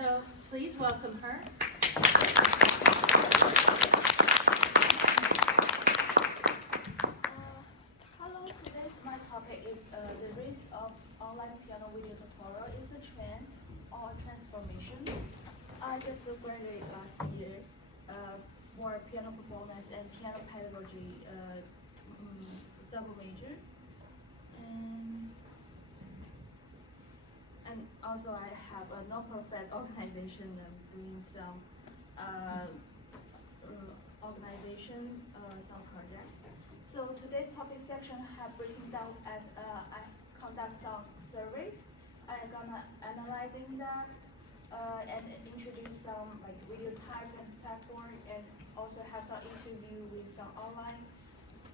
So please welcome her. Hello, today's my topic is the risk of online piano video tutorial is a trend or transformation. I just graduated last year for piano performance and piano pedagogy double major. And also I have a non-profit organization doing some some projects. So today's topic section have breaking down as I conduct some surveys. I'm gonna analyzing that and introduce some like video types and platform, and also have some interview with some online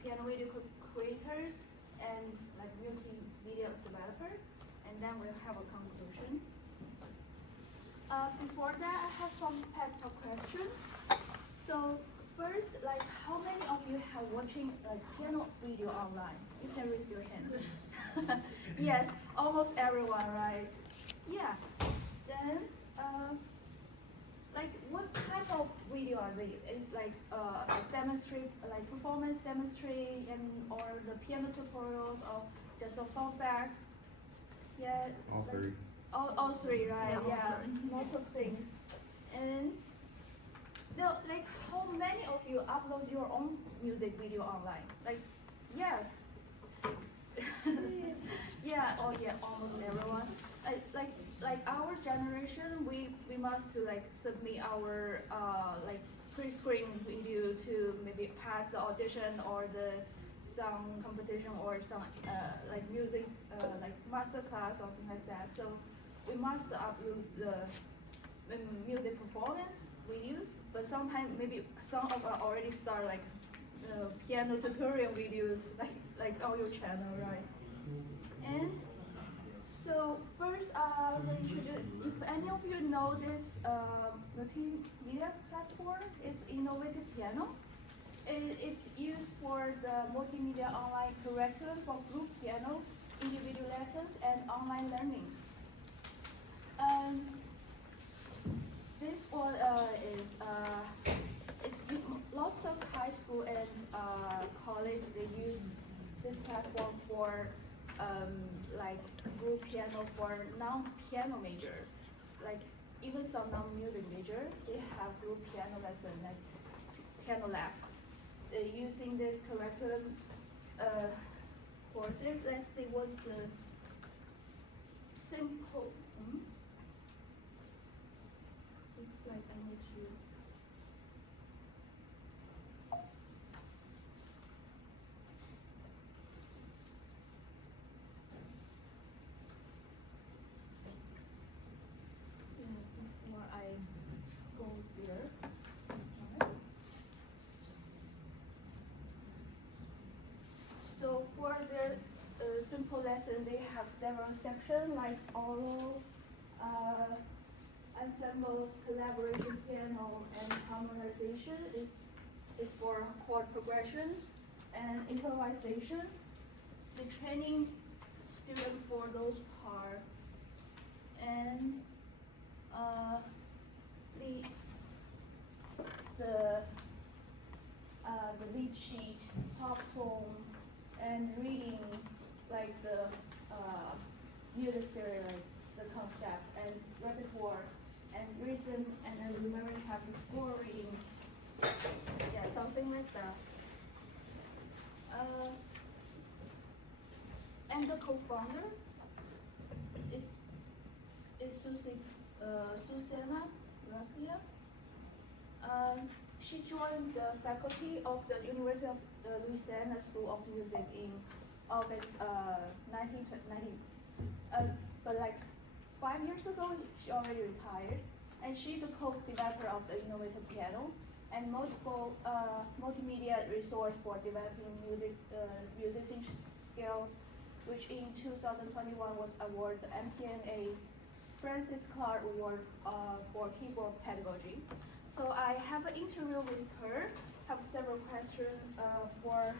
piano video creators and like multimedia developer, and then we'll have a conclusion. Before that, I have some pet talk questions. So first, like how many of you have watching like piano video online? You can raise your hand. Yes, almost everyone, right? Yeah. Then, like what type of video are they? It's like demonstrate, like performance demonstrate, and or the piano tutorials, or just a fun facts. Yeah. All like, three. All three, right? Yeah, all three. Lots of things. And now, like, how many of you upload your own music video online? Like, yes. Yeah. Oh, yeah. Almost everyone. Like our generation, we must to like submit our like pre-screen video to maybe pass the audition or the some competition or some like music like master class or something like that. So we must upload the music performance videos, but sometimes maybe some of us already start like piano tutorial videos like on your channel, right? And so first, let me introduce, if any of you know this multimedia platform, it's Innovative Piano. It's used for the multimedia online curriculum for group piano, individual lessons, and online learning. This one lots of high school and college, they use this platform for like group piano for non-piano major. Like even some non-music major, they have group piano lesson like piano lab. They're using this curriculum courses. Let's see what's the simple. Looks like I need to. Before I go there. So for their simple lesson, they have several sections like oral, ensembles, collaboration, piano, and harmonization is for chord progressions, and improvisation. The training student for those part, and the lead sheet, pop tone, and reading like the music theory, like the concept and repertoire, and reason, and then remembering how to score reading. Yeah, something like that. And the co-founder is Susana Garcia. She joined the faculty of the University of Louisiana School of Music in August 1990. But like 5 years ago, she already retired, and she's a co-developer of the Innovative Piano and multiple multimedia resource for developing musician skills, which in 2021 was awarded the MTNA Francis Clark Award for keyboard pedagogy. So I have an interview with her, have several questions for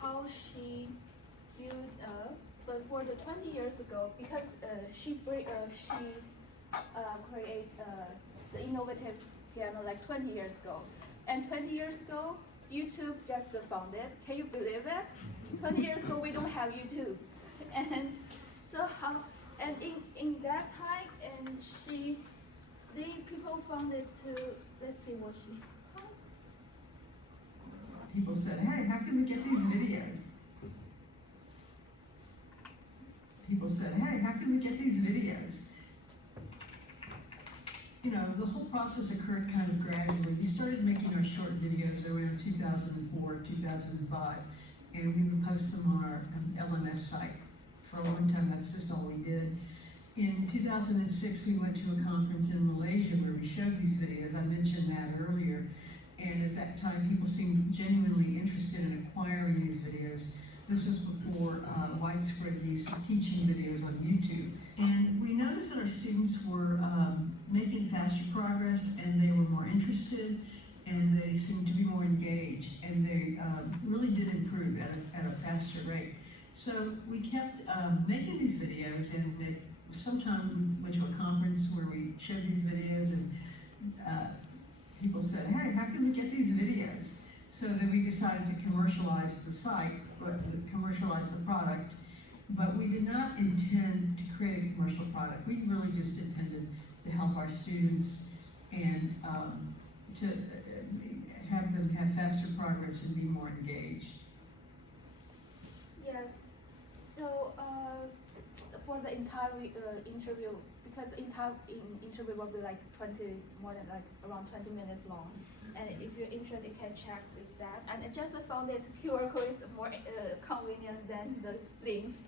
how she built, but for the 20 years ago, because she create the innovative piano like 20 years ago. And 20 years ago, YouTube just founded. Can you believe it? 20 years ago, we don't have YouTube. And so how, and in that time, and the people founded to, let's see what she, People said, hey, how can we get these videos? People said, hey, how can we get these videos? You know, the whole process occurred kind of gradually. We started making our short videos around 2004, 2005, and we would post them on our LMS site. For a long time, that's just all we did. In 2006, we went to a conference in Malaysia where we showed these videos. I mentioned that earlier. And at that time, people seemed genuinely interested in acquiring these videos. This was before widespread use of teaching videos on YouTube. And we noticed that our students were making faster progress, and they were more interested, and they seemed to be more engaged, and they really did improve at a faster rate. So we kept making these videos, and sometime we went to a conference where we showed these videos, and people said, hey, how can we get these videos? So then we decided to commercialize the site, commercialize the product, but we did not intend to create a commercial product. We really just intended to help our students and to have them have faster progress and be more engaged. yes. So for the entire interview, because interview will be like more than like around 20 minutes long. And if you're interested, you can check with that. And I just found that QR code is more convenient than the links.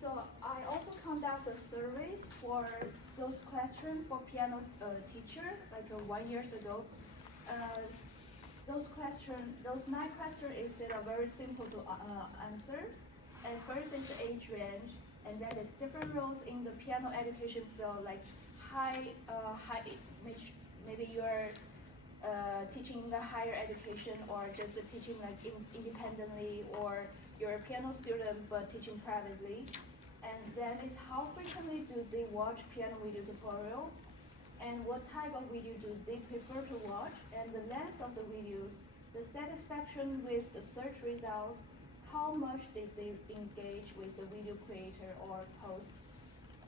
So I also conduct the surveys for those questions for piano teacher like 1 year ago. Those 9 questions is very simple to answer. And first is the age range, and that is different roles in the piano education field, like maybe you're teaching in the higher education, or just teaching like independently, or you're a piano student but teaching privately. And then it's how frequently do they watch piano video tutorial, and what type of video do they prefer to watch, and the length of the videos, the satisfaction with the search results, how much did they engage with the video creator or host,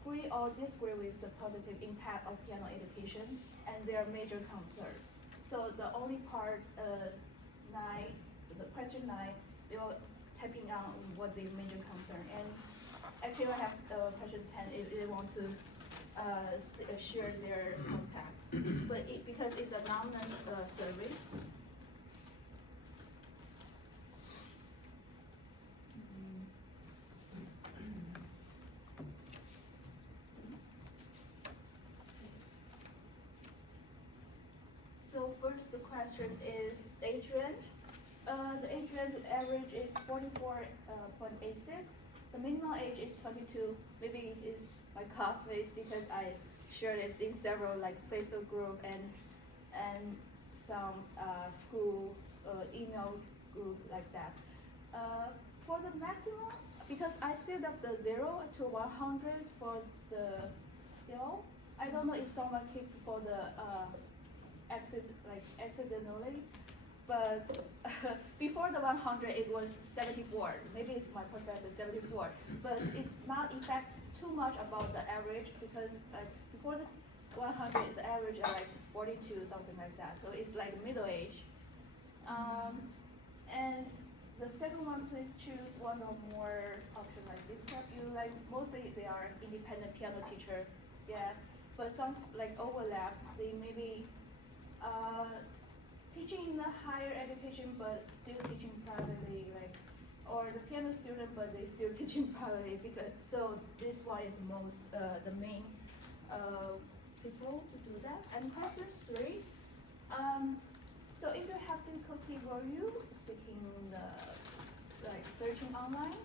agree or disagree with the positive impact of piano education, and their major concern. So the only part, 9, the question 9, they were typing on what the major concern. And actually I have question 10 if they want to share their contact. But because it's an anonymous survey. So first the question is age range. The age range average is 44.86. The minimum age is 22. Maybe it's my classmates because I shared it in several like Facebook group and some school email group like that. For the maximum, because I set up the 0 to 100 for the scale. I don't know if someone kicked for the accidentally, but before the 100 it was 74. Maybe it's my professor 74, but it's not in fact too much about the average, because like before this 100 the average are like 42, something like that. So it's like middle age. And the second one, please choose one or more option like this type. You like mostly they are independent piano teacher, yeah, but some like overlap. They maybe teaching in the higher education but still teaching privately, like, or the piano student but they still teaching privately, because so this one is most the main people to do that. And question 3, so if you have difficulty, were you seeking the like searching online?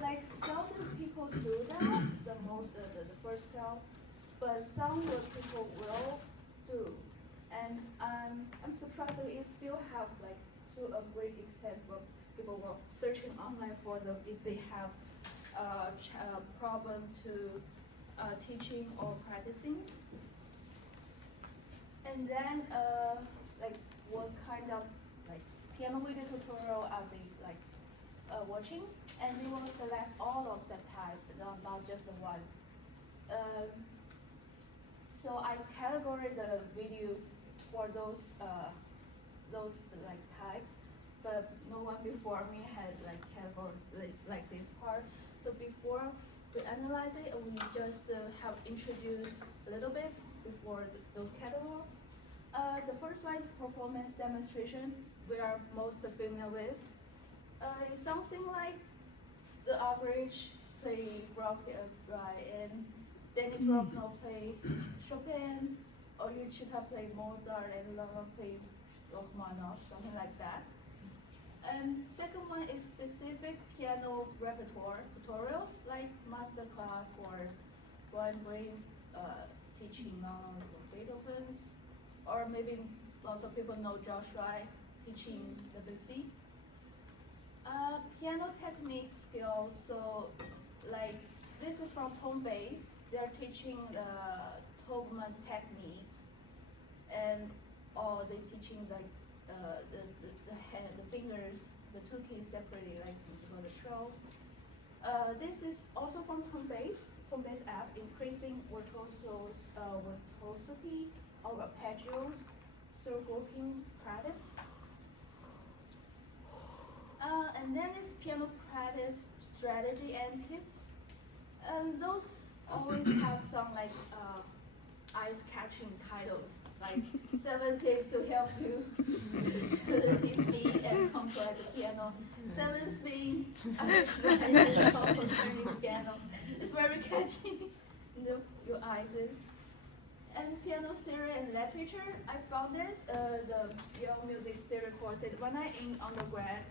Like seldom people do that, the first step, but some people will do. And I'm surprised that it still have like to a great extent for people were searching online for them if they have a problem to teaching or practicing. And then like what kind of like piano video tutorial are they like watching? And they will select all of the types, not just the one. So I categorize the video for those like types, but no one before me had like category like this part. So before we analyze it, we just have introduced a little bit before those categories. The first one is performance demonstration. We are most familiar with. It's something like the average play Brock and Danny Brofno play Chopin, or Yuchita play Mozart and Lama play Rachmaninoff, something like that. And second one is specific piano repertoire tutorial, like master class or blind brain teaching on Beethoven's, or maybe lots of people know Josh Wright teaching Debussy. Piano technique skills, so like this is from tone bass. They're teaching the Togman techniques, and they're teaching like the hand, the fingers, the two keys separately, like for the trills. This is also from tone bass app, increasing virtuosity or arpeggios, through grouping practice. And then is piano practice strategy and tips. And those always have some like eyes-catching titles, like 7 tips to help you lead and conquer the piano. 7 things understanding conquering piano. It's very catchy in your eyes. And piano theory and literature, I found this the young music theory course. When I in undergrad,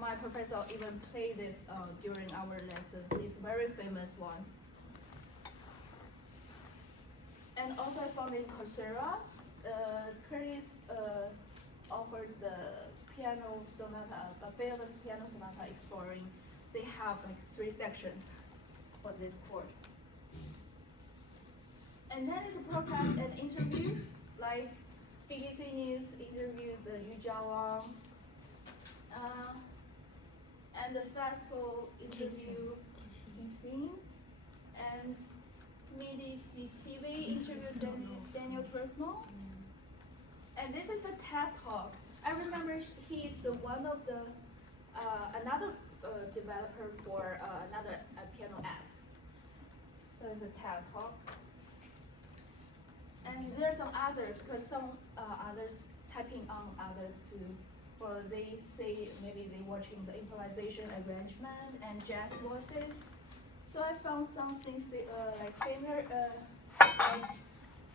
my professor even played this during our lessons. It's a very famous one. And also I found in Coursera, Curtis offered the piano sonata, a famous piano sonata exploring. They have like 3 sections for this course. And then it's a podcast and interview, like BBC News interviewed the Yaqi Wang, and the festival interview Kissing, and MIDI CTV interviewed Daniel Trifmo. And this is the TED Talk. I remember he is the one of the another developer for another piano app. So it's a TED Talk. And there's some others, because some others typing on others too. Or they say maybe they watching the improvisation arrangement and jazz voices. So I found something like similar, like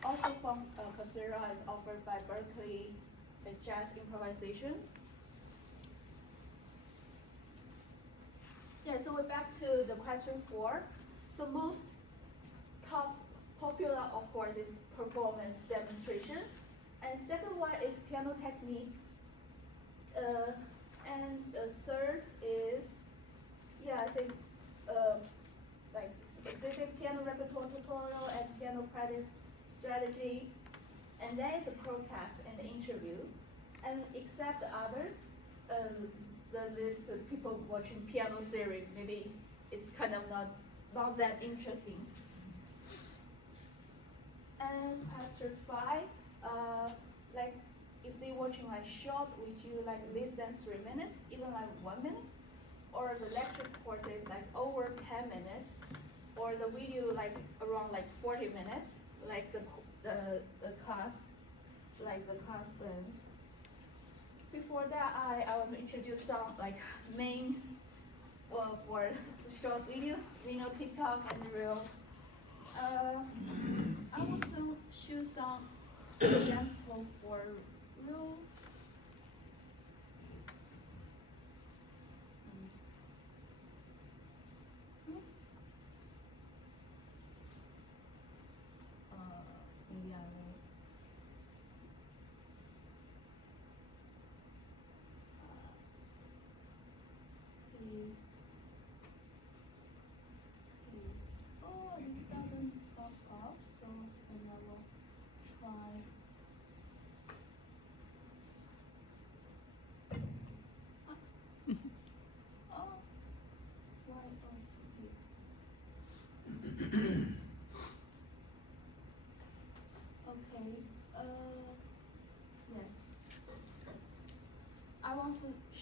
also from Coursera is offered by Berkeley, is jazz improvisation. Yeah, so we're back to the question 4. So most top popular, of course, is performance demonstration, and second one is piano technique, and the third is, yeah, I think like specific piano repertoire tutorial and piano practice strategy, and then it's a podcast and the interview, and except the others, the list of people watching piano theory maybe it's kind of not that interesting. And question 5, like if they watching like short video like less than 3 minutes, even like 1 minute, or the lecture course is like over 10 minutes, or the video like around like 40 minutes, like the class, like the class length. Before that, I will introduce some like main for short video, TikTok and Reels. I want to choose some example for Reels. Maybe I will.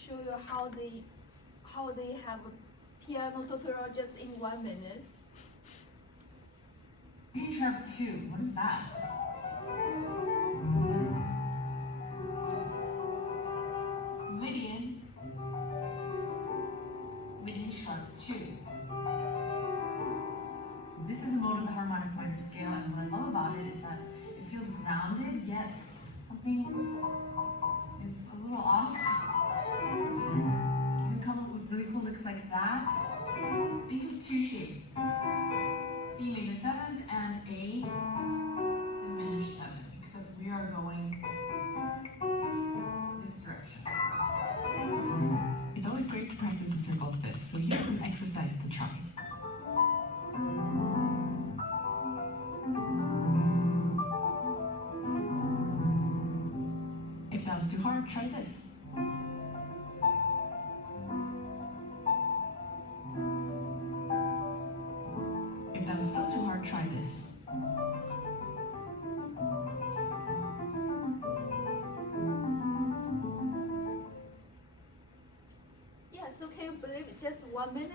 show you how they have a piano tutorial just in 1 minute. G sharp 2, what is that? Lydian sharp 2. This is a mode of the harmonic minor scale, and what I love about it is that it feels grounded, yet something is a little off. You can come up with really cool licks like that. Think of two shapes, C major 7 and A diminished 7, except we are going this direction. It's always great to practice a circle fifth, so here's an exercise to try. If that was too hard, try this. If that was still too hard, try this. Yeah, so can you believe it's just 1 minute?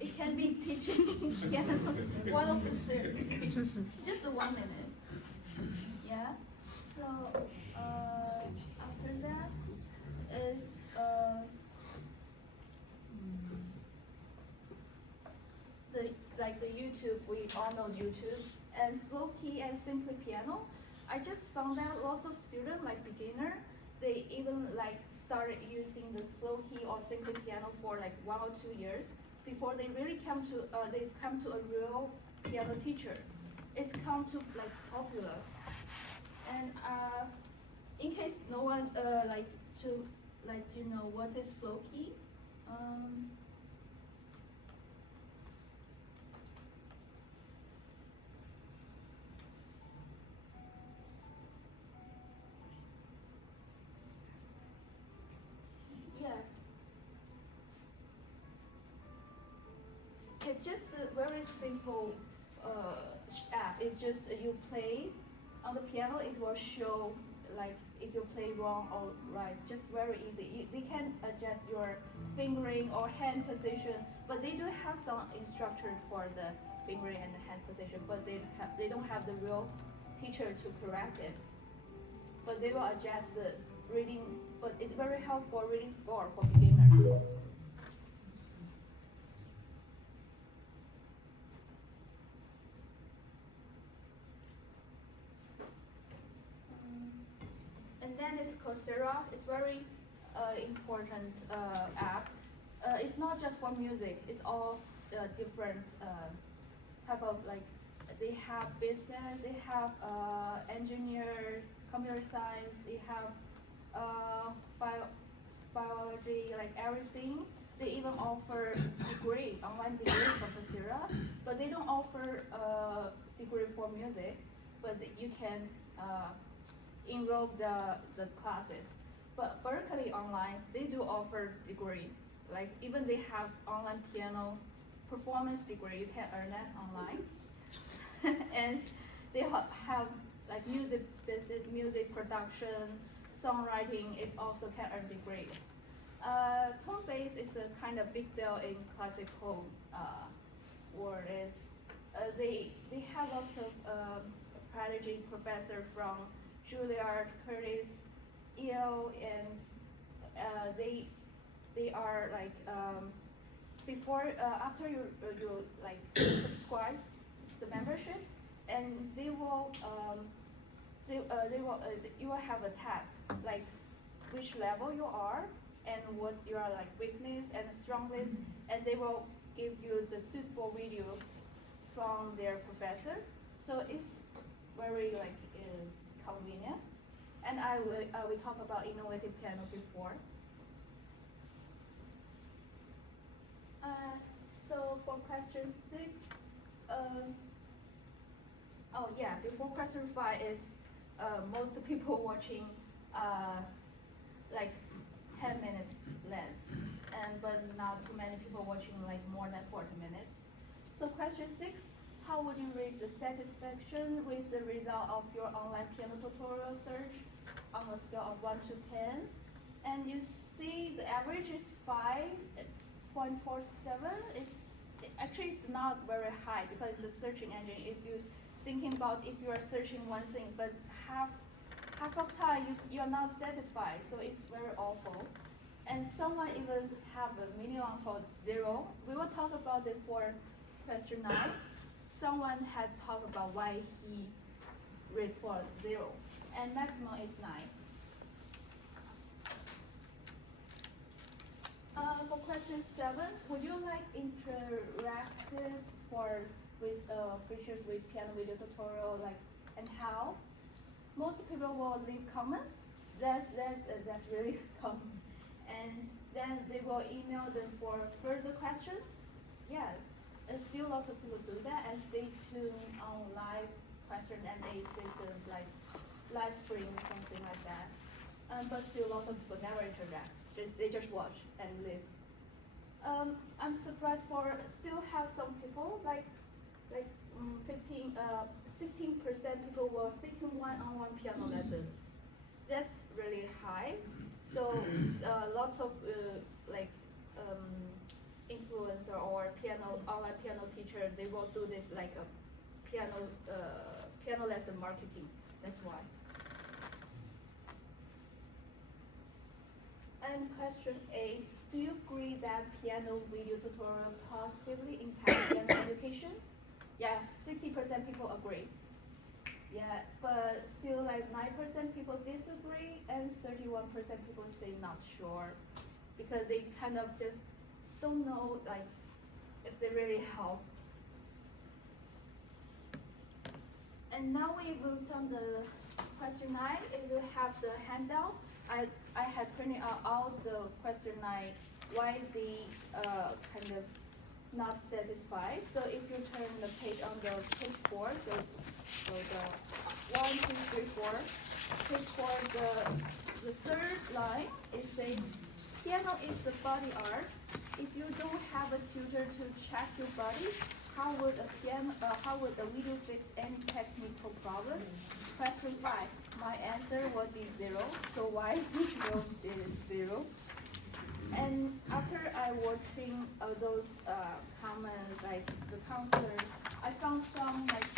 It can be teaching piano, one of the certifications, just 1 minute. Yeah. So after that is the YouTube. We all know YouTube and flow key and simply piano. I just found that lots of students, like beginner, they even like started using the flow key or simply piano for like 1 or 2 years before they really come to a real piano teacher. It's come to like popular. And in case no one you know what is flow key. Yeah. It's just a very simple app. It's just you play on the piano. It will show like if you play wrong or right. Just very easy. They can adjust your fingering or hand position, but they do have some instructors for the fingering and the hand position. But they don't have the real teacher to correct it. But they will adjust the reading. But it's very helpful reading score for beginner. And then it's Coursera. It's very important app. It's not just for music. It's all different type of like. They have business. They have engineer, computer science. They have biology, like everything. They even offer degree, online degree from Coursera, but they don't offer degree for music. But you can enroll the classes. But Berkeley Online, they do offer degree. Like even they have online piano performance degree. You can earn that online. And they have like music business, music production, songwriting. It also can earn degree. Tone bass is a kind of big deal in classical world. They have lots of prodigy professor from Juilliard, Curtis, Yale, and they are like after you like subscribe to the membership, and you will have a test like which level you are and what your like weakness and strongest, and they will give you the suitable video from their professor. So it's very like convenient. And we talk about innovative piano before. So for question 6, oh yeah, before question 5 is most people watching like 10 minutes length, but not too many people watching like more than 40 minutes. So question 6, how would you rate the satisfaction with the result of your online piano tutorial search on a scale of 1 to 10? And you see the average is 5.47. Actually it's not very high because it's a searching engine. If you thinking about if you are searching one thing, but half of time you're not satisfied, so it's very awful. And someone even have a minimum for 0. We will talk about it for question 9. Someone had talked about why he rate for 0, and maximum is 9. For question 7, would you like interactive with features with piano video tutorial, like, and how? Most people will leave comments. That's really common, and then they will email them for further questions. Yeah, still lots of people do that, and stay tuned on live question and A systems like live stream, something like that. But still lots of people never interact. They just watch and leave. I'm surprised for still have some people like 16% people were seeking one-on-one piano lessons. That's really high. So lots of influencer or online piano teacher, they will do this like a piano lesson marketing. That's why. And question 8, do you agree that piano video tutorial positively impact piano education? Yeah, 60% people agree. Yeah, but still like 9% people disagree and 31% people say not sure, because they kind of just don't know like if they really help. And now we moved on the question 9. It will have the handout. I had printed out all the question 9, why they kind of not satisfied. So if you turn the page on the page 4, so the 1, 2, 3, 4, page 4, the third line, it says, piano is the body art. If you don't have a tutor to check your body, how would a video fix any technical problem? Question 5, my answer would be 0. So why will it 0? And after I watching those comments, like the counselors, I found some like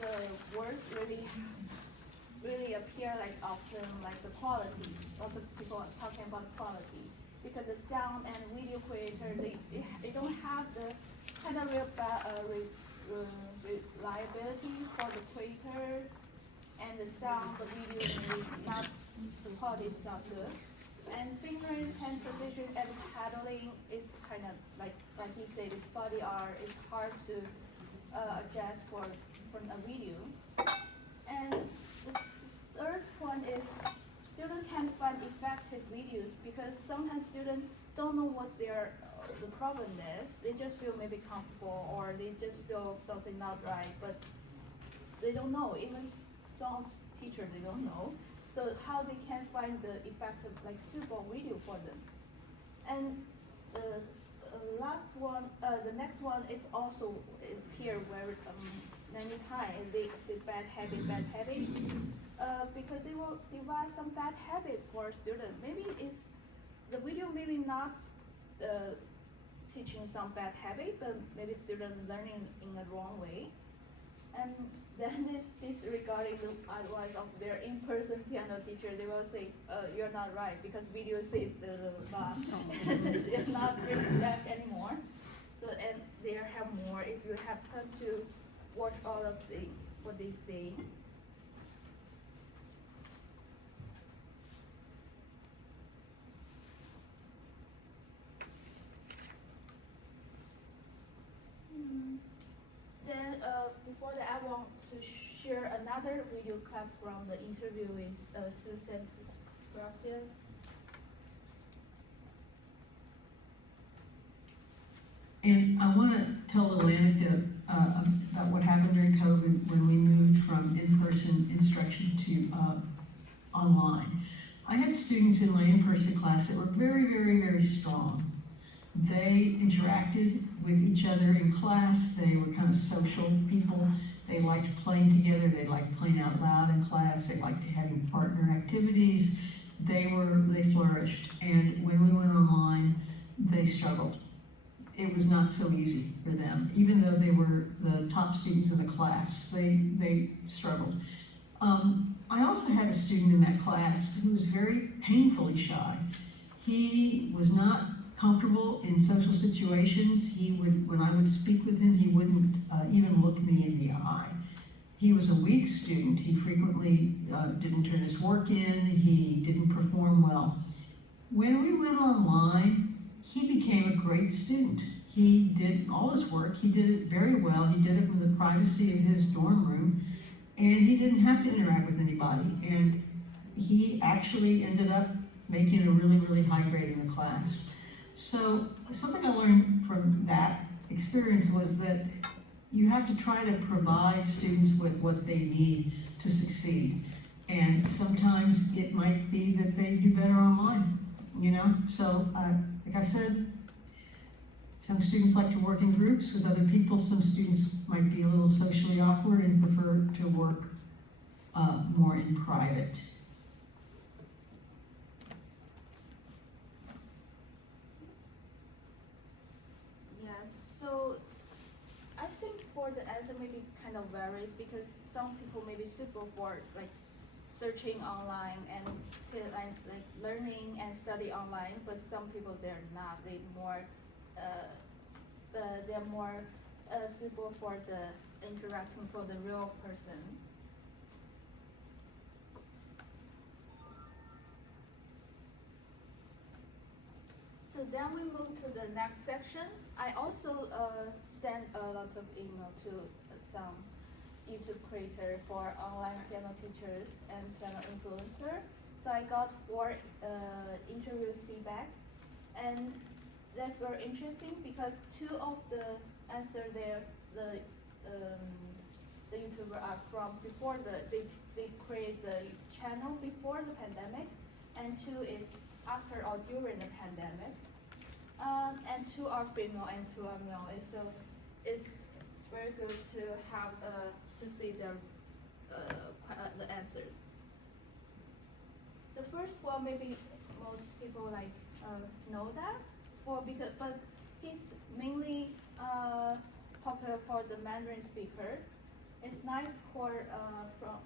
the words really appear like often like the quality. Lots of people are talking about quality because the sound and video creator they don't have the kind of reliability for the creator, and the sound, the video is not, the quality is not good. And fingering, hand position, and paddling is kind of like he said, it's body art. It's hard to adjust for a video. And the third point is students can find effective videos because sometimes students don't know what the problem is. They just feel maybe comfortable or they just feel something not right, but they don't know. Even some teachers, they don't know. So how they can find the effective, like suitable video for them. And the last one, the next one is also here where many times they say bad habit, because they will devise some bad habits for students. Maybe it's the video maybe not teaching some bad habit, but maybe students learning in the wrong way. And then this regarding the advice of their in-person piano teacher, they will say, you're not right, because video say they're not bringing back anymore. So, and they have more if you have time to watch all of what they say. Then before that, I want to share another video clip from the interview with Susan Gracias. And I want to tell a little anecdote about what happened during COVID when we moved from in-person instruction to online. I had students in my in-person class that were very, very, very strong. They interacted with each other in class. They were kind of social people. They liked playing together. They liked playing out loud in class. They liked having partner activities. they flourished. And when we went online, they struggled. It was not so easy for them. Even though they were the top students in the class, they struggled. I also had a student in that class who was very painfully shy. He was not comfortable in social situations. When I would speak with him, he wouldn't even look me in the eye. He was a weak student. He frequently didn't turn his work in. He didn't perform well. When we went online, he became a great student. He did all his work. He did it very well. He did it from the privacy of his dorm room, and he didn't have to interact with anybody. And he actually ended up making a really, really high grade in the class. So something I learned from that experience was that you have to try to provide students with what they need to succeed. And sometimes it might be that they do better online, you know? So, like I said, some students like to work in groups with other people. Some students might be a little socially awkward and prefer to work more in private. So I think for the answer maybe kind of varies because some people may be suitable for like searching online and like learning and study online, but some people they're not. They're more suitable for the interacting for the real person. So then we move to the next section. I also sent lots of email to some YouTube creator for online piano teachers and piano influencer. So I got 4 interviews feedback, and that's very interesting because 2 of the answer there, the YouTuber are from before they create the channel before the pandemic, and 2 is after or during the pandemic. And 2 are female and 2 are male. So it's very good to have to see the answers. The first one maybe most people like know that, but he's mainly popular for the Mandarin speaker. It's nice chord from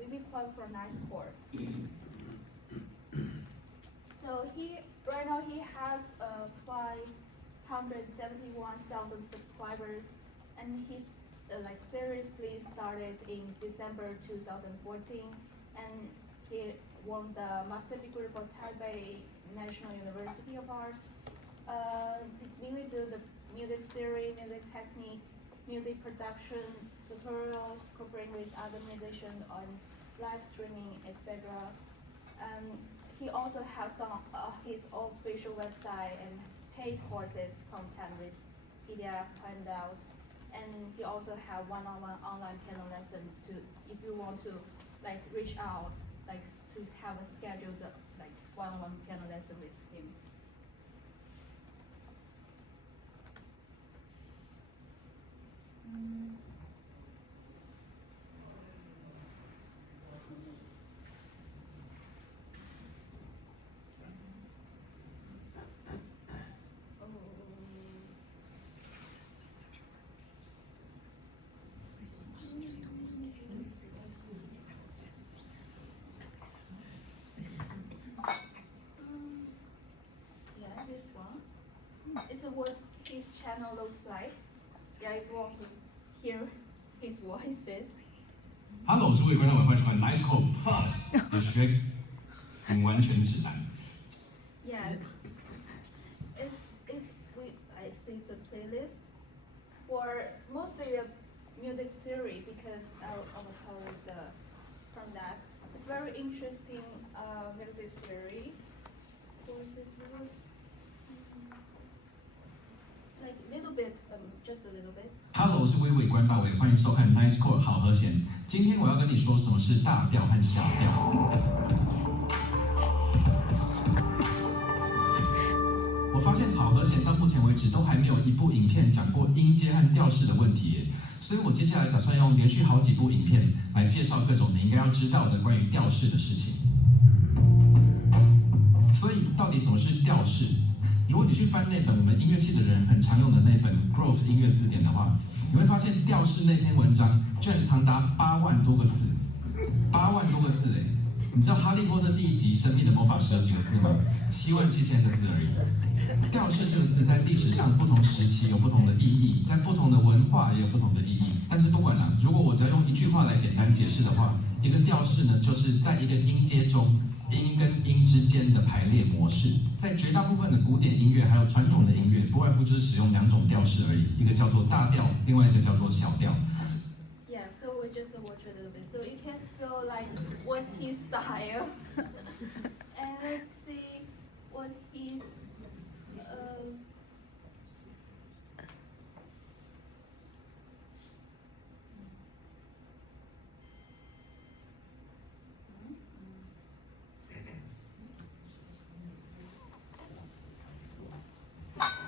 BB chord for nice chord. So right now he has 571,000 subscribers, and he's like seriously started in December 2014, and he won the master degree from Taipei National University of Art. He mainly do the music theory, music technique, music production, tutorials, cooperating with other musicians on live streaming, etc. He also has some his own official website and paid courses content with PDF handout, and he also have one-on-one online piano lesson to if you want to like reach out like to have a scheduled like one-on-one piano lesson with him. This one. It's what his channel looks like. Yeah, if you want to hear his voices. Hello， 我是魏归，那我会传 Nice Code Plus 的学很完全指南。Yeah, it's I see the playlist for mostly the music theory because I will tell you from that. It's very interesting music theory. Like little bit, just a little bit. Hello， 我是魏伟关大伟，欢迎收看 Nice Chord 好和弦。今天我要跟你说什么是大调和小调。我发现好和弦到目前为止都还没有一部影片讲过音阶和调式的问题耶，所以我接下来打算用连续好几部影片来介绍各种你应该要知道的关于调式的事情。所以到底什么是调式？如果你去翻那本我们音乐系的人很常用的那本 Growth 音乐字典的话，你会发现调式那篇文章居然长达8万多个字，8万多个字哎！你知道《哈利波特》第一集《神秘的魔法师》有几个字吗？77000个字而已。调式这个字在历史上不同时期有不同的意义，在不同的文化也有不同的意义。但是不管了，如果我只要用一句话来简单解释的话，一个调式呢，就是在一个音阶中，音跟音之间的排列模式。在绝大部分的古典音乐还有传统的音乐，不外乎就是使用2种调式而已，一个叫做大调，另外一个叫做小调。Yeah, so we just watch a little bit, so you can feel like what his style. And let's see what his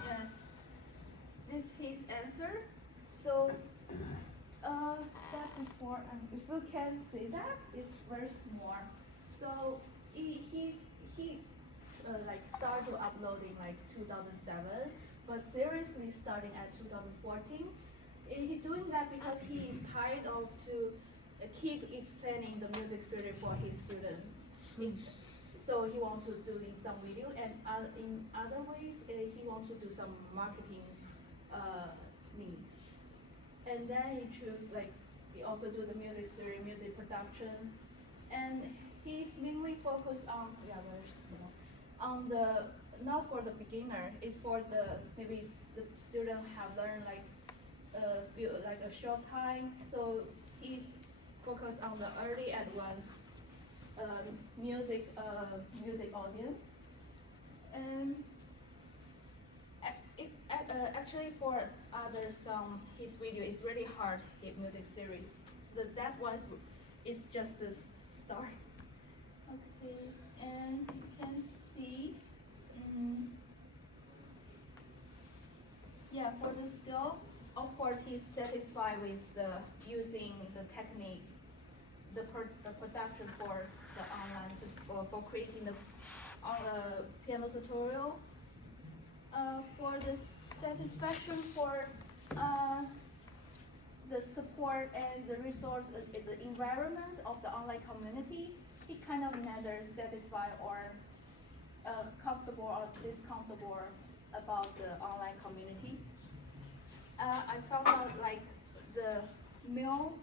yes, this his answer. So that before, if you can see that, it's very small. So he like started uploading like 2007, but seriously starting at 2014. He doing that because he is tired of to keep explaining the music theory for his student. So he wants to do in some video, and in other ways he wants to do some marketing needs. And then he choose like he also do the music theory, music production, and he's mainly focused on on the not for the beginner. It's for the maybe the student have learned like a short time. So he's focused on the early advanced music audience, and actually for other song, his video is really hard hit music series. That was is just the start. Okay, and you can see. Yeah, for the skill, of course, he's satisfied with the using the technique, the production for the online for creating the piano tutorial. For the satisfaction for the support and the resource, the environment of the online community, he kind of neither satisfied or comfortable or discomfortable about the online community. I found out like the male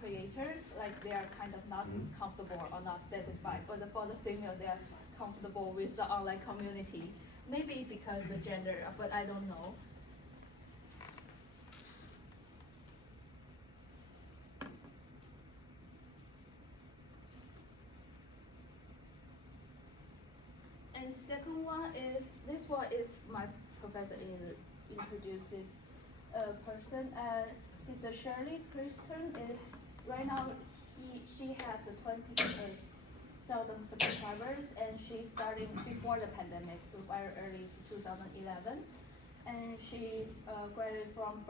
creator, like they are kind of not comfortable or not satisfied, but for the female, they are comfortable with the online community. Maybe because the gender, but I don't know. And second one is, this one is my professor introduced this person. He's a Shirley Kristen. Right now, she has 20,000 subscribers, and she started before the pandemic, very early 2011. And she graduated from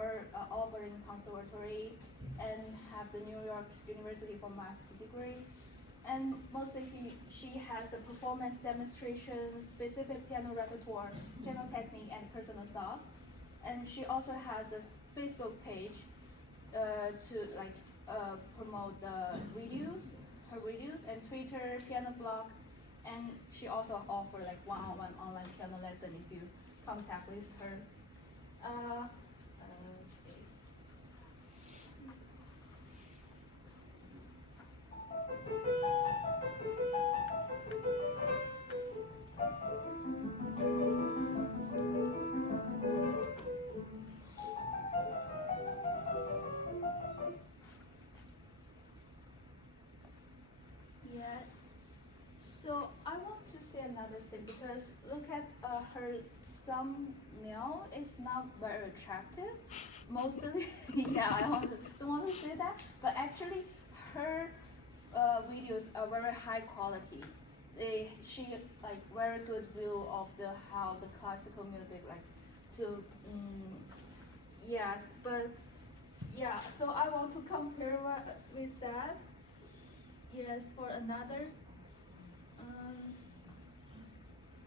Auburn Conservatory and have the New York University for master's degree. And mostly she has the performance demonstration, specific piano repertoire, piano technique, and personal style. And she also has a Facebook page to like promote the videos, her videos, and Twitter, piano blog. And she also offer like one-on-one online piano lesson if you contact with her. Yeah. So I want to say another thing because look at her thumbnail. It's not very attractive. Mostly, yeah, don't want to say that, but actually her videos are very high quality. She like very good view of how the classical music like to yes, but yeah. So I want to compare with that. Yes, for another.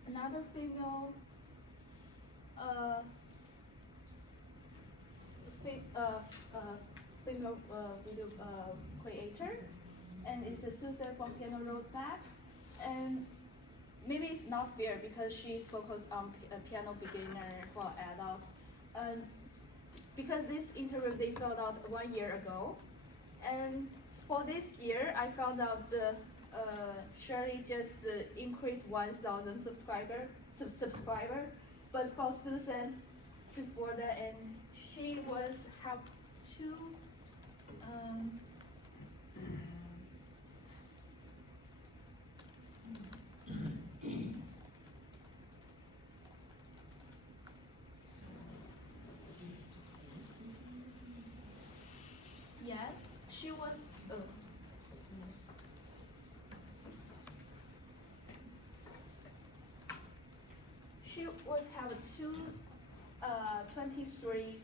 another female female video creator, and it's a Susan from Piano Road Back. And maybe it's not fair because she's focused on piano beginner for adult. And because this interview they filled out 1 year ago, and for this year I found out the Shirley just increased 1,000 subscriber, but for Susan before that, and she was have two. Yeah, she was. She was have two, 23,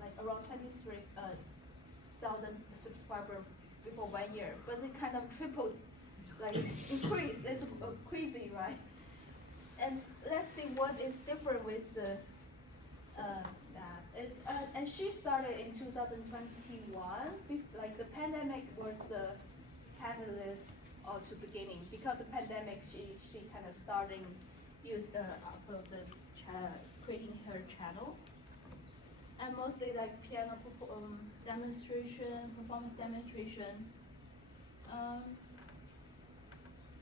like around 23,000 subscribers before 1 year, but it kind of tripled, like increased. It's crazy, right? And let's see what is different with the that is, and she started in 2021. Like the pandemic was the catalyst or to beginning, because the pandemic she kind of starting use upload the creating her channel, and mostly like piano demonstration, performance demonstration.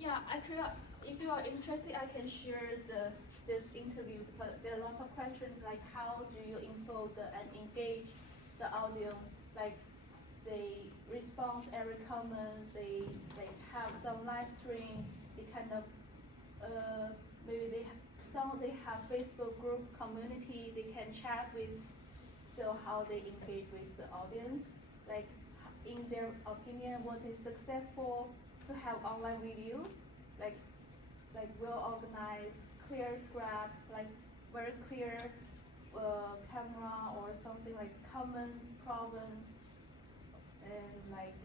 Yeah, actually, if you are interested, I can share this interview, because there are lots of questions like how do you improve and engage the audience, like they respond every comment, they have some live stream, they kind of maybe they have Facebook group community they can chat with, so how they engage with the audience, like in their opinion what is successful to have online video, like well organized, clear script, like very clear camera or something, like common problem, and like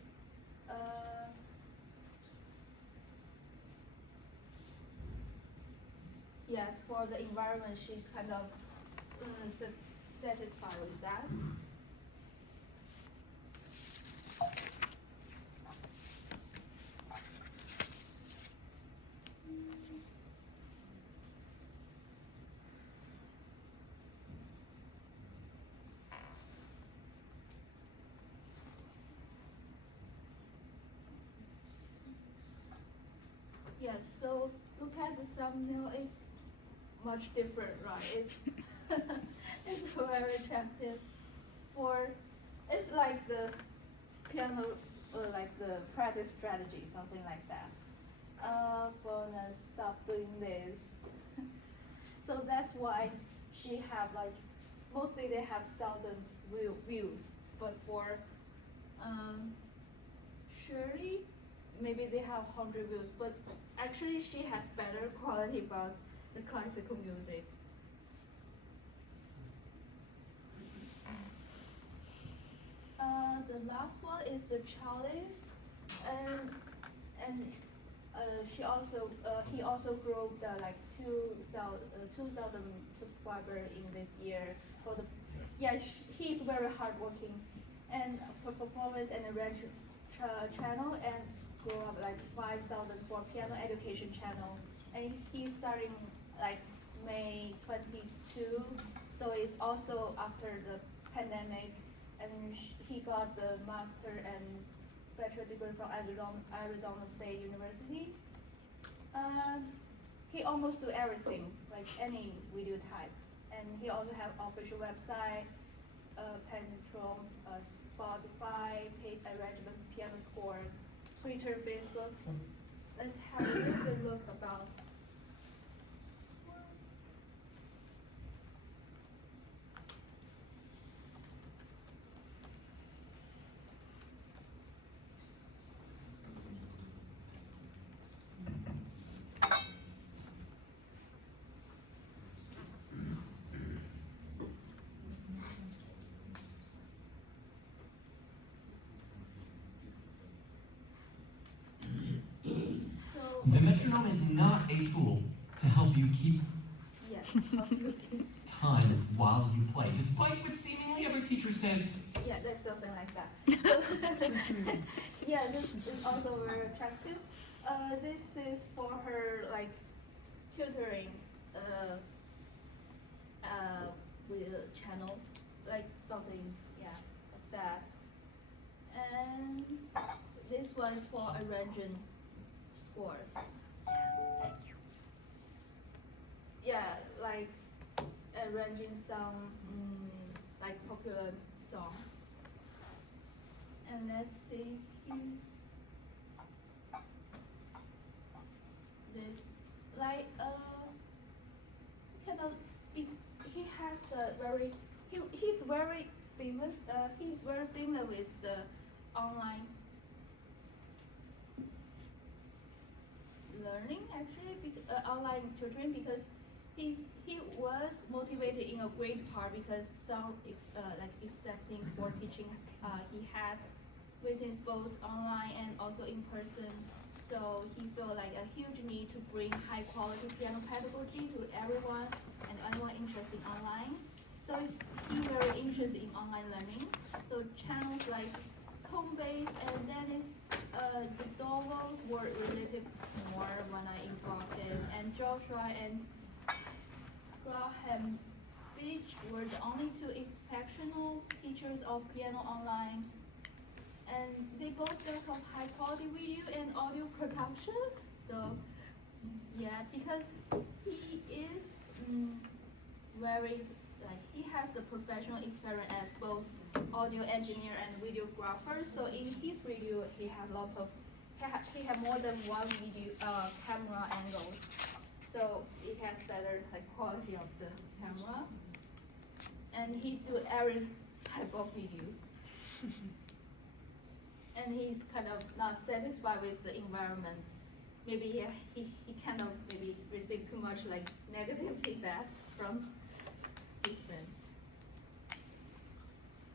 yes, for the environment she's kind of satisfied with that. Yes, so look at the thumbnail, it's much different, right? It's it's very attractive. It's like the piano, like the practice strategy, something like that. Gonna stop doing this. So that's why she have like, mostly they have thousands views, but for Shirley, maybe they have 100 views, but actually she has better quality about the classical music. The last one is the cellist, and he also grew the like 2,000 subscribers in this year for the, yeah, he's very hardworking, and for performance and range channel, and grew up like 5,000 for piano education channel, and he's starting like May 22, so it's also after the pandemic, and he got the master and bachelor degree from Arizona State University. He almost do everything, like any video type, and he also have official website, Pentron, Spotify, paid arrangement, piano score, Twitter, Facebook. Let's have a good look about. The metronome is not a tool. to help you keep Yes. Okay. time while you play, despite what seemingly every teacher says. Yeah, that's something like that. So, yeah, this is also very attractive. This is for her like tutoring with a channel, like something, yeah, like that. And this one is for arranging scores. Yeah, like arranging some like popular song. And let's see his this like kind of he has a very he's very famous he's very famous with the online learning actually online tutoring because he was motivated in a great part because some like accepting for teaching he had witness both online and also in person. So he felt like a huge need to bring high quality piano pedagogy to everyone and anyone interested in online. So he's very interested in online learning. So channels like Coinbase and Dennis the Dovos were relatively small when I involved it, and Joshua and Graham Beach were the only two exceptional teachers of piano online. And they both work on high quality video and audio production. So yeah, because he is very like he has a professional experience as both audio engineer and videographer. So in his video, he had lots of he had more than one video camera angles. So it has better like quality of the camera. And he do every type of video. And he's kind of not satisfied with the environment. Maybe he kind of maybe received too much like negative feedback from his friends.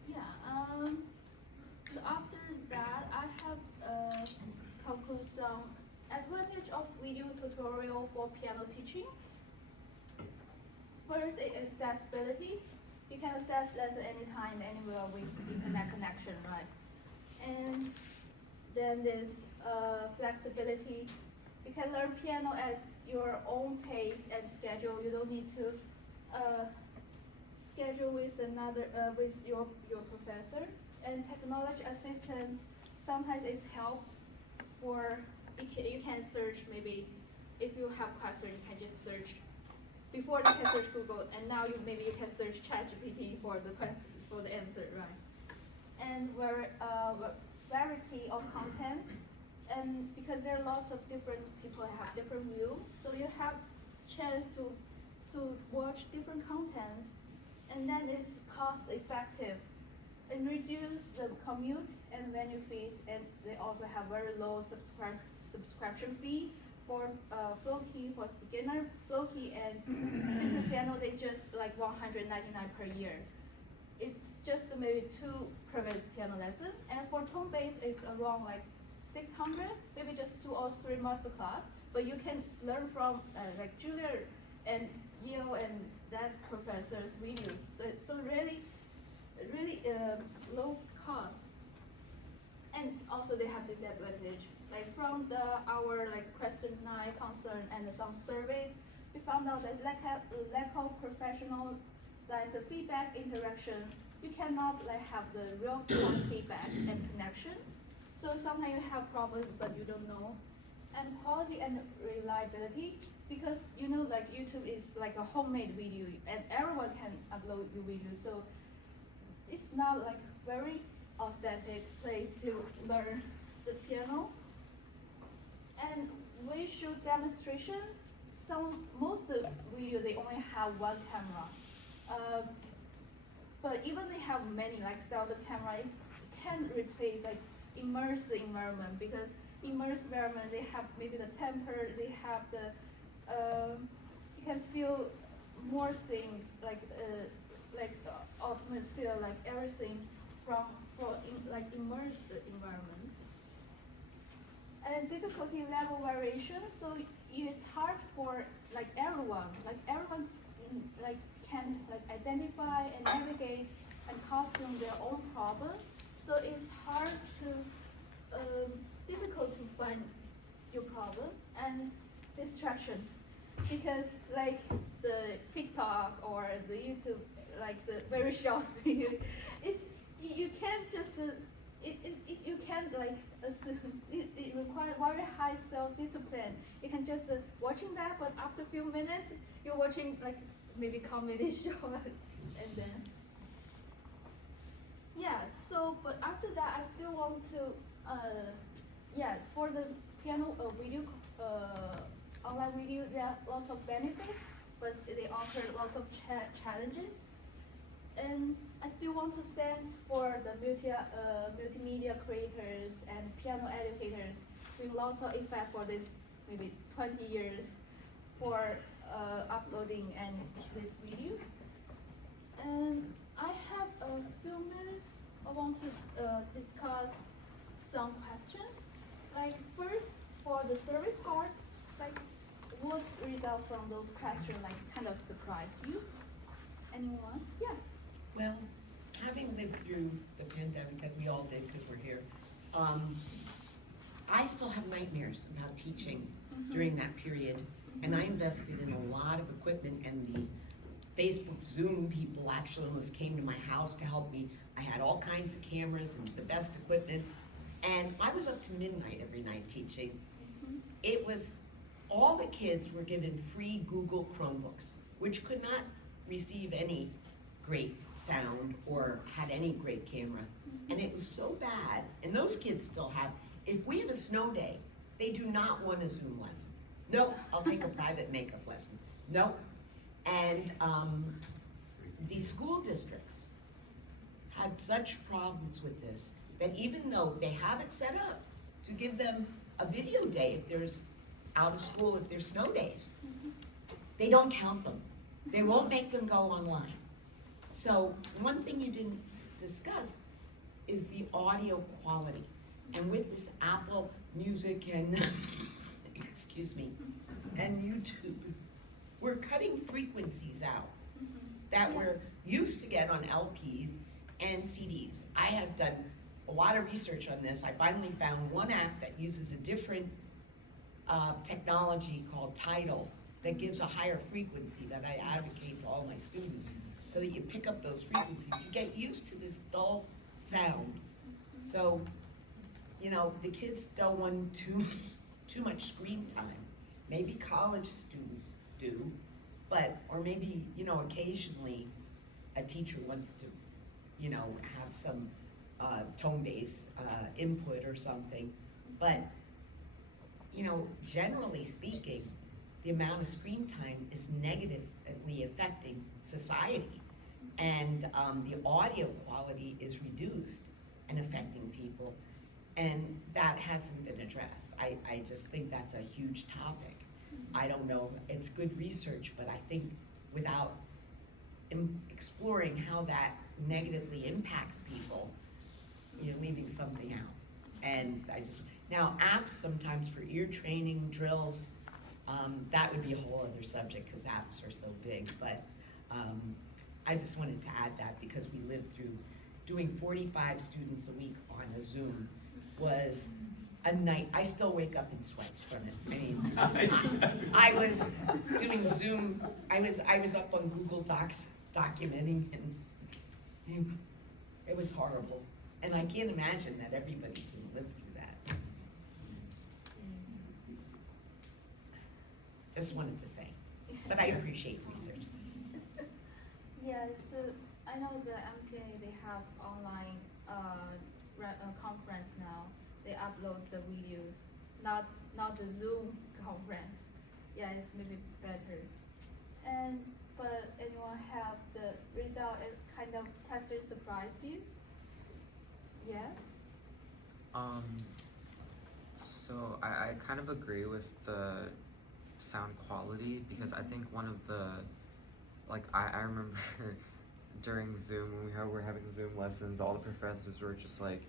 Yeah. So after that, I have conclude some advantage of video tutorial for piano teaching. First is accessibility. You can access lesson anytime, anywhere with internet connection, right? And then there's flexibility. You can learn piano at your own pace and schedule. You don't need to schedule with with your professor. And technology assistance sometimes is help for you can search maybe if you have question you can just search. Before you can search Google, and now you can search ChatGPT for the question for the answer, right? And variety of content, and because there are lots of different people have different view, so you have chance to watch different contents, and then it's cost effective and reduce the commute and venue fees, and they also have very low subscription fee for flow key for beginner flow key and simple piano. They just like $199 per year. It's just maybe 2 private piano lessons, and for tone bass it's around like 600, maybe just 2 or 3 master class. But you can learn from like Julia and Yale and that professor's videos. So really low cost. And also they have disadvantage. Like from our like question 9 concern and some surveys, we found out that lack of professional like the feedback interaction. You cannot like have the real time feedback and connection. So sometimes you have problems but you don't know. And quality and reliability, because you know like YouTube is like a homemade video and everyone can upload your video. So it's not like very authentic place to learn the piano. And we shoot demonstration. Most of the video they only have one camera. But even they have many like standard cameras, can replace like immerse the environment, because immersive environment they have maybe the temper, they have the you can feel more things like atmosphere, like everything like immersed environment. And difficulty level variation, so it's hard for like everyone like can like identify and navigate and costume their own problem. So it's hard to difficult to find your problem and distraction, because like the TikTok or the YouTube, like the very short video, it's you can't just you can't like assume it requires very high self-discipline. You can just watching that, but after a few minutes you're watching like maybe comedy show and then yeah. So but after that I still want to for the piano video online video, there are lots of benefits, but they offer lots of challenges. And I still want to thank for the multimedia creators and piano educators doing lots of effort for this maybe 20 years for uploading and this video. And I have a few minutes. I want to discuss some questions. Like first, for the survey part, like what result from those questions like kind of surprised you? Anyone? Yeah. Well, having lived through the pandemic, as we all did because we're here, I still have nightmares about teaching during that period. And I invested in a lot of equipment, and the Facebook Zoom people actually almost came to my house to help me. I had all kinds of cameras and the best equipment. And I was up to midnight every night teaching. It was, all the kids were given free Google Chromebooks, which could not receive any great sound or had any great camera. And it was so bad, and those kids still have, if we have a snow day, they do not want a Zoom lesson. Nope, I'll take a private makeup lesson. Nope. And the school districts had such problems with this that even though they have it set up to give them a video day if there's out of school, if there's snow days, they don't count them. They won't make them go online. So one thing you didn't discuss is the audio quality. And with this Apple Music and, excuse me, and YouTube, we're cutting frequencies out that we're used to get on LPs and CDs. I have done a lot of research on this. I finally found one app that uses a different technology called Tidal that gives a higher frequency that I advocate to all my students, so that you pick up those frequencies. You get used to this dull sound. So, you know, the kids don't want too much screen time. Maybe college students do, but, or maybe, you know, occasionally a teacher wants to, you know, have some tone-based input or something. But, you know, generally speaking, the amount of screen time is negatively affecting society. And the audio quality is reduced and affecting people. And that hasn't been addressed. I just think that's a huge topic. I don't know, it's good research, but I think without exploring how that negatively impacts people, you're leaving something out. And now apps sometimes for ear training, drills, that would be a whole other subject because apps are so big, but I just wanted to add that because we lived through doing 45 students a week on a Zoom was a night. I still wake up in sweats from it. I mean, I was doing Zoom. I was up on Google Docs documenting, and it was horrible. And I can't imagine that everybody didn't live through that. Just wanted to say, but I appreciate research. Yeah, so I know the MTA, they have online conference now. They upload the videos, not the Zoom conference. Yeah, it's maybe better. But anyone have the result? It kind of tester surprise you? Yes. So I kind of agree with the sound quality because I think one of the, like I remember during Zoom when we were having Zoom lessons, all the professors were just like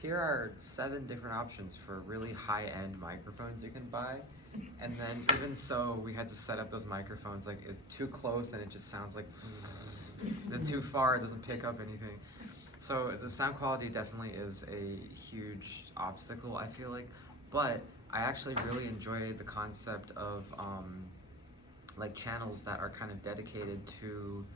here are 7 different options for really high-end microphones you can buy. And then even so, we had to set up those microphones, like it's too close and it just sounds like, then too far, it doesn't pick up anything. So the sound quality definitely is a huge obstacle, I feel like. But I actually really enjoy the concept of like channels that are kind of dedicated to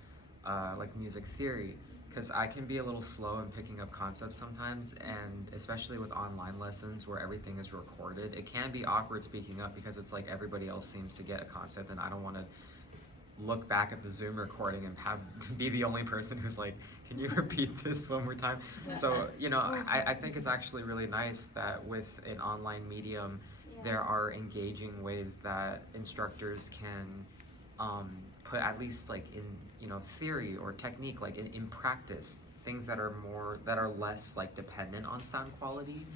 like music theory, because I can be a little slow in picking up concepts sometimes, and especially with online lessons where everything is recorded, it can be awkward speaking up because it's like everybody else seems to get a concept and I don't want to look back at the Zoom recording and be the only person who's like, can you repeat this one more time? So, you know, I think it's actually really nice that with an online medium, there are engaging ways that instructors can put at least like in, you know, theory or technique, like in practice, things that are less like dependent on sound quality.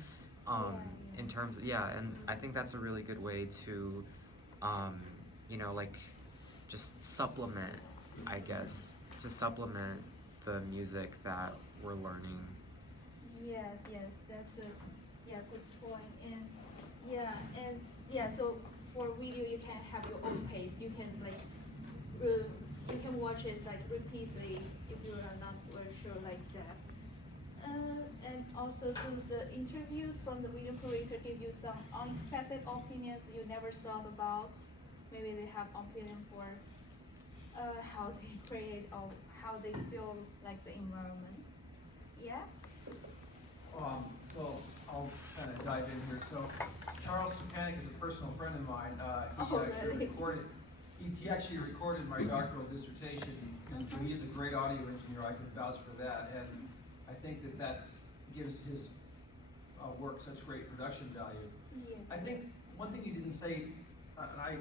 In terms of, and I think that's a really good way to, you know, like just supplement, I guess, to supplement the music that we're learning. Yes, that's a good point. And so for video you can have your own pace. You can like you can watch it like repeatedly if you are not very sure like that. And also do the interviews from the video creator give you some unexpected opinions you never thought about. Maybe they have opinion for how they create or how they feel like the environment. Yeah? Well, I'll kind of dive in here. So, Charles Stepanek is a personal friend of mine. He actually recorded my doctoral dissertation, and so he's a great audio engineer. I can vouch for that, and I think that gives his work such great production value. Yeah. I think one thing you didn't say, and I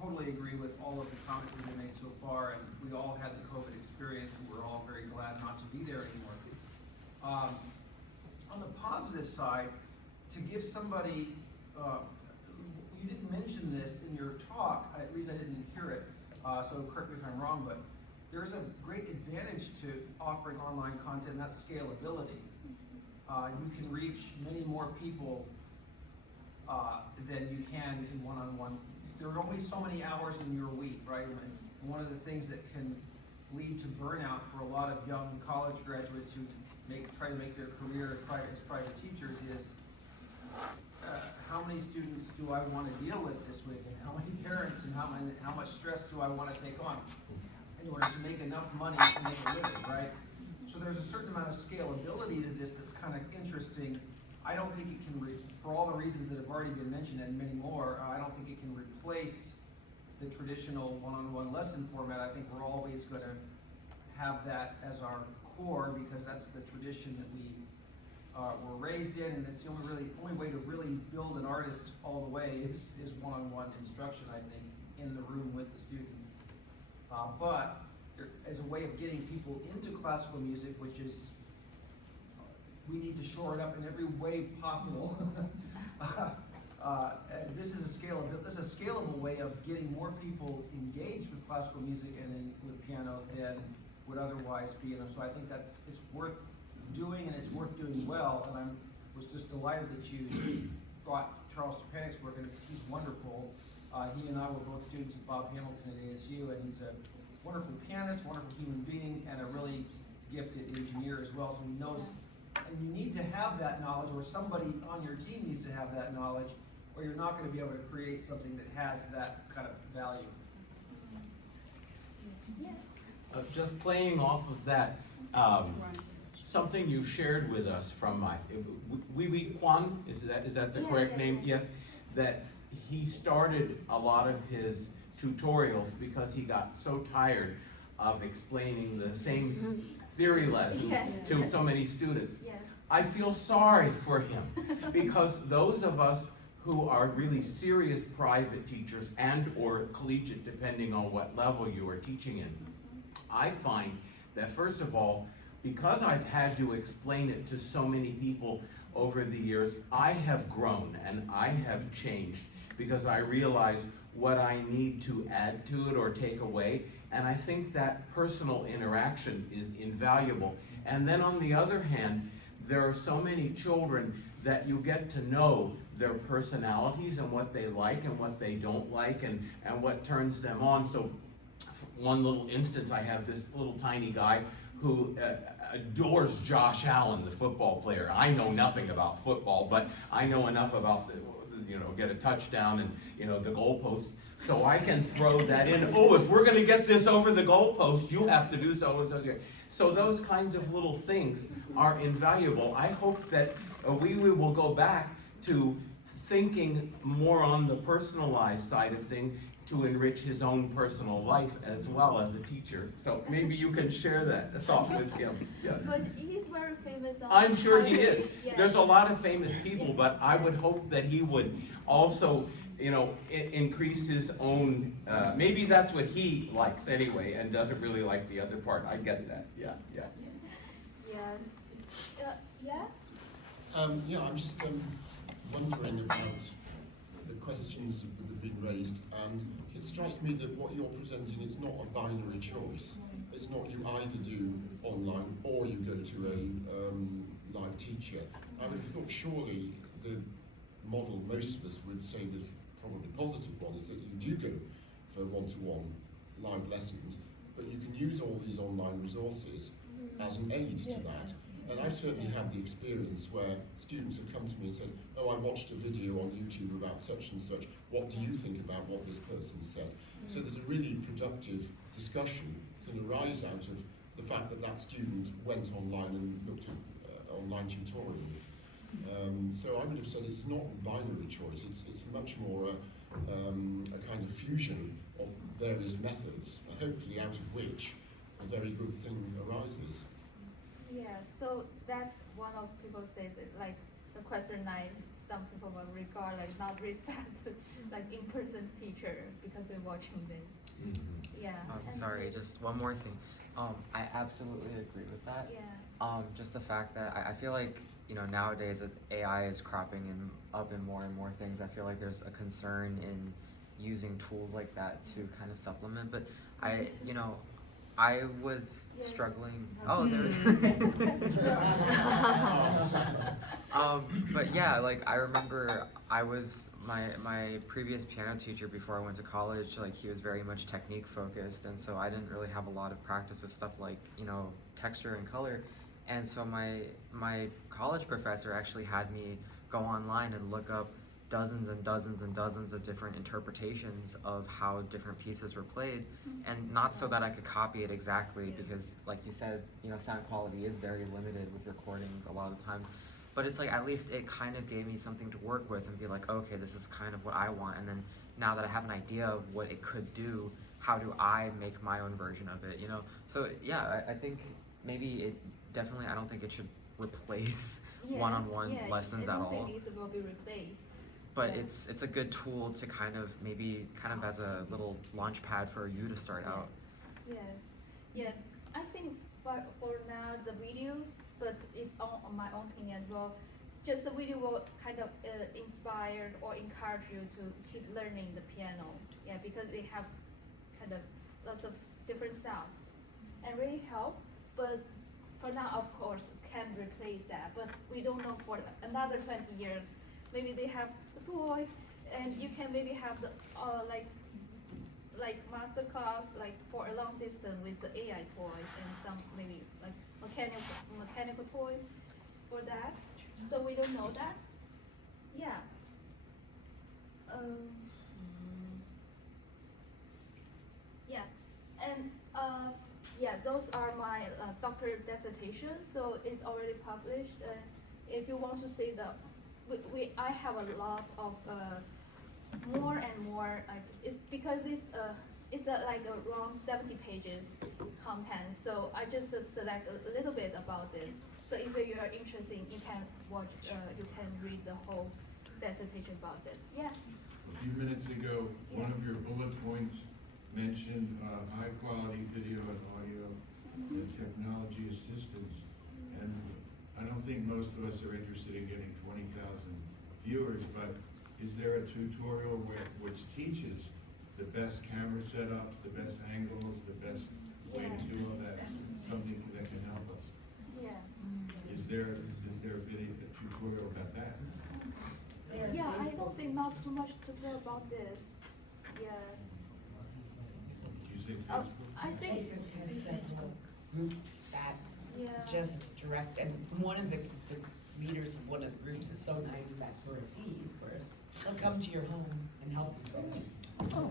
totally agree with all of the comments that have been made so far, and we all had the COVID experience, and we're all very glad not to be there anymore. On the positive side, to give somebody, you didn't mention this in your talk, at least I didn't hear it, so correct me if I'm wrong, but there's a great advantage to offering online content, and that's scalability. You can reach many more people than you can in one-on-one. There are only so many hours in your week, right? And one of the things that can lead to burnout for a lot of young college graduates who try to make their career as private teachers is how many students do I want to deal with this week, and how many parents, and how much stress do I want to take on in order to make enough money to make a living, right? So there's a certain amount of scalability to this that's kind of interesting. I don't think it can, for all the reasons that have already been mentioned and many more, I don't think it can replace the traditional one-on-one lesson format. I think we're always going to have that as our core because that's the tradition that we were raised in, and it's the only way to really build an artist all the way is one-on-one instruction, I think, in the room with the student. But as a way of getting people into classical music, which is we need to shore it up in every way possible. This is a scalable way of getting more people engaged with classical music and with piano than would otherwise be. And so I think it's worth doing, and it's worth doing well. And I was just delighted that you brought Charles Stepanek's work, and he's wonderful. He and I were both students of Bob Hamilton at ASU, and he's a wonderful pianist, wonderful human being, and a really gifted engineer as well. So he knows. And you need to have that knowledge, or somebody on your team needs to have that knowledge, or you're not going to be able to create something that has that kind of value. Yes. Just playing off of that, something you shared with us from Yaqi Wang, is that the correct name? Yes, that he started a lot of his tutorials because he got so tired of explaining the same theory lessons to so many students. Yes. I feel sorry for him because those of us who are really serious private teachers and or collegiate, depending on what level you are teaching in, I find that first of all, because I've had to explain it to so many people over the years, I have grown and I have changed because I realize what I need to add to it or take away. And I think that personal interaction is invaluable. And then on the other hand, there are so many children that you get to know their personalities and what they like and what they don't like and what turns them on. So one little instance, I have this little tiny guy who adores Josh Allen, the football player. I know nothing about football, but I know enough about get a touchdown and the goalpost. So I can throw that in. Oh, if we're gonna get this over the goalpost, you have to do so and so. So those kinds of little things are invaluable. I hope that we will go back to thinking more on the personalized side of things to enrich his own personal life as well as a teacher. So maybe you can share that thought with him. Yes. But he's very famous on I'm sure he is. Yeah. There's a lot of famous people, but I would hope that he would also, increase his own, maybe that's what he likes anyway and doesn't really like the other part. I get that. Yeah. Yes. Yeah? Yeah, I'm just wondering about the questions that have been raised, and it strikes me that what you're presenting is not a binary choice. It's not you either do online or you go to a live teacher. I would have thought surely the model most of us would say is probably positive one is that you do go for one-to-one live lessons, but you can use all these online resources as an aid to that. And I've certainly had the experience where students have come to me and said, oh, I watched a video on YouTube about such and such, what do you think about what this person said? So that a really productive discussion can arise out of the fact that that student went online and looked at online tutorials. So I would have said it's not a binary choice, it's much more a kind of fusion of various methods, hopefully out of which a very good thing arises. Yeah, so that's one of people say that like the question 9, some people will regard like not respect like in-person teacher because they're watching this. Yeah. and Sorry, it- just one more thing. I absolutely agree with that. Yeah. Just the fact that I feel like, nowadays that AI is cropping up in more and more things. I feel like there's a concern in using tools like that to kind of supplement, but I was Yeah. struggling. Oh, there it is. But yeah, like I remember my previous piano teacher before I went to college, like he was very much technique focused, and so I didn't really have a lot of practice with stuff like, texture and color. And so my college professor actually had me go online and look up dozens and dozens and dozens of different interpretations of how different pieces were played, and not so that I could copy it exactly, because like you said, sound quality is very limited with recordings a lot of the time. But it's like, at least it kind of gave me something to work with and be like, okay, this is kind of what I want, and then now that I have an idea of what it could do, how do I make my own version of it, So yeah, I think maybe it definitely, I don't think it should replace Yes, one-on-one yeah, lessons I at don't all. think it will be replaced. But Yeah. it's a good tool to kind of as a little launch pad for you to start out. Yes. Yeah. I think for now the videos, but it's on my own opinion. Well, just the video will kind of inspire or encourage you to keep learning the piano. Yeah, because they have kind of lots of different sounds and really help. But for now, of course, can replace that. But we don't know for another 20 years. Maybe they have a toy, and you can maybe have the like master class like for a long distance with the AI toys and some maybe like mechanical toys for that. So we don't know that. Yeah. Yeah, and yeah, those are my doctorate dissertation. So it's already published. If you want to see I have a lot of more and more like it's because it's like around 70 pages content. So I just select a little bit about this. So if you are interested, you can watch. You can read the whole dissertation about it. Yeah. A few minutes ago, one of your bullet points mentioned high quality video and audio and technology assistance, and I don't think most of us are interested in getting 20,000 viewers, but is there a tutorial which teaches the best camera setups, the best angles, the best way to do all that, something that can help us? Yeah. Does there a video, a tutorial about that? Yeah, I don't think not too much to tell about this. Yeah. Did you say Oh, Facebook? I think, Facebook has several groups that yeah. just direct, and one of the leaders of one of the groups is so nice that for a fee, of course, they'll come to your home and help you solve it. You're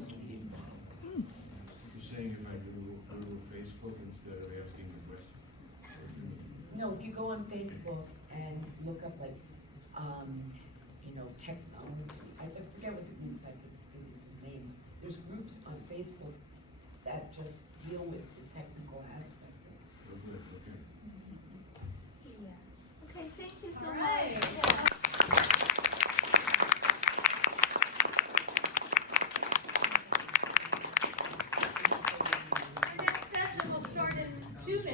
saying if I go to Facebook instead of asking a question? No, if you go on Facebook and look up like, technology, I forget what the groups, I could give you some names. There's groups on Facebook that just deal with the technical aspect of it. Oh, good, okay. Yeah. Okay, thank you so All much. right. Yeah. Our next session will start in 2 minutes.